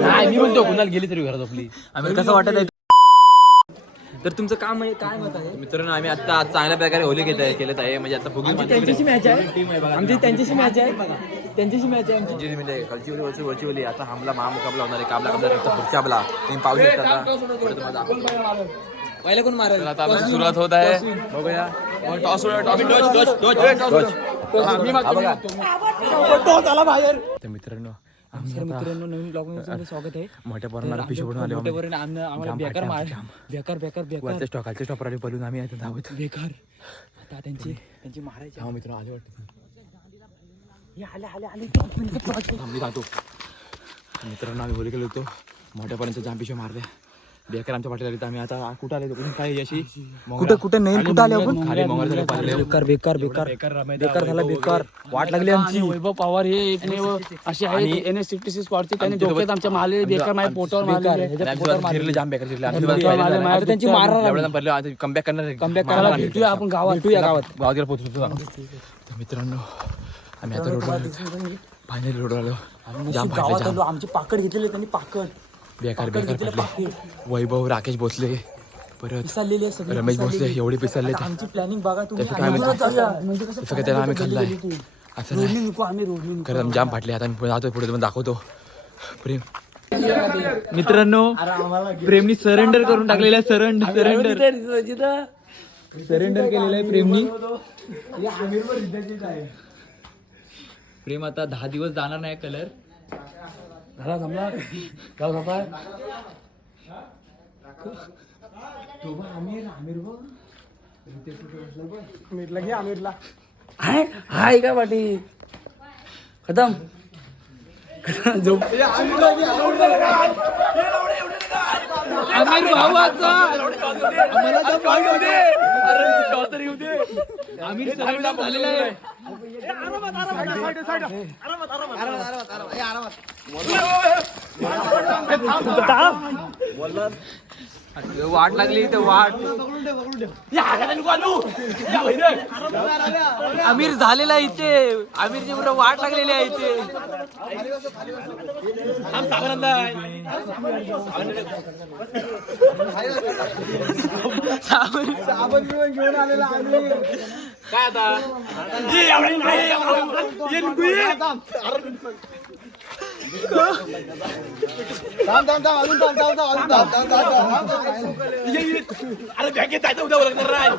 नाही मी म्हणतो कुणाला गेली तरी घरात आपली. आम्ही कसं वाटत आहे तर तुमचं काम आहे काय मत आहे मित्रांनो आम्ही आता चांगल्या प्रकारे होली केलेत आहे म्हणजे आता फुगी त्यांच्याशी मॅच आहे आमची त्यांच्याशी मॅच आहे त्यांच्याशी मॅच आहे आमची म्हणजे खालची वरची ओली आता हमला महामुकाबला होणार आहे. काबला पुढच्या आपला तुम्ही पाहू शकता पहिला कोण मारेल आता आपली सुरुवात होत आहे. बघूया टॉस मित्रांनो मित्रांनो नवीन ब्लॉग मध्ये स्वागत आहे. मोठ्या पोरांना पिशवी बनवून आले आम्हाला बेकार मार बेकार बेकार बेकार खालच्या स्टॉपवर बोलून आम्ही आता धावत बेकार आता त्यांची मारायची हा मित्र आले वाटतं आले थांबली जातो. मित्रांनो आम्ही होली गेलो होतो मोठ्यापर्यंत जाम पिशव्या मारल्या बेकार आमच्या पाठीला आले. आम्ही आता कुठं आले कुठून काय अशी कुठे नाही कुठं आले आपण खाली मंगळ बेकार बेकार बेकार बेकार झाला बेकार वाट लागली आमची. वैभव पवार हे एकमेव असे आहे NSCTC स्क्वॉडचे त्यांनी डोक्यात आमच्या मारले बेकार माझ्या पोटावर मारले जाम बेकार फिरले त्यांची मारणार कमबॅक करणार कमबॅक करायला भेटूया आपण गावात गावात गावात पोहोचतो. मित्रांनो आम्ही आता रोडवर फायनली रोडवर आलो. जाम गावात आलो आमचे पाकड घेतलेले त्यांनी पाकड बेकार बेकार पडले. वैभव राकेश भोसले परत पिसालेले सगळे रमेश भोसले एवढे पिसरले आमची प्लॅनिंग बघा तुम्ही त्याचं काय माहिती? म्हणजे कसं तसं काय त्याला आम्ही खाल्लाय असं नाही रोडनी नको आम्ही रोडनी नको. खरं जाम फाटले. आता मी जातो पुढे तुम्हाला दाखवतो. प्रेम मित्रांनो प्रेमनी सरेंडर करून टाकलेलं आहे. सरेंडर केलेलं आहे प्रेमनी. प्रेम आता 10 दिवस जाणार नाही कलर घरा थांबला गाव थांबा हाय काय पाठी खतम आमिर भावाचा आमिर झालेला आहे. वाट लागली तर वाट आमिर झालेला आहे इथे. आमिरची बरोबर वाट लागलेली आहे इथे. घेऊन आलेला आम्ही काय आता अरे बँकेत जायचं उद्या लागणार नाही.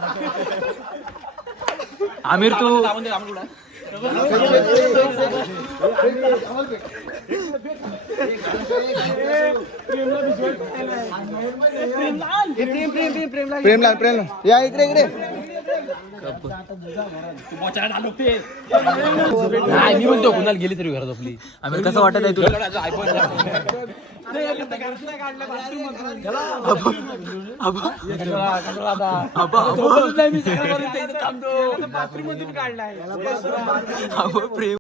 आमिर तू प्रेमला या इकडे नाही मी म्हणतो कुणाला गेली तरी घरात आपली. आमिर कसं वाटत आहे तुला प्रेम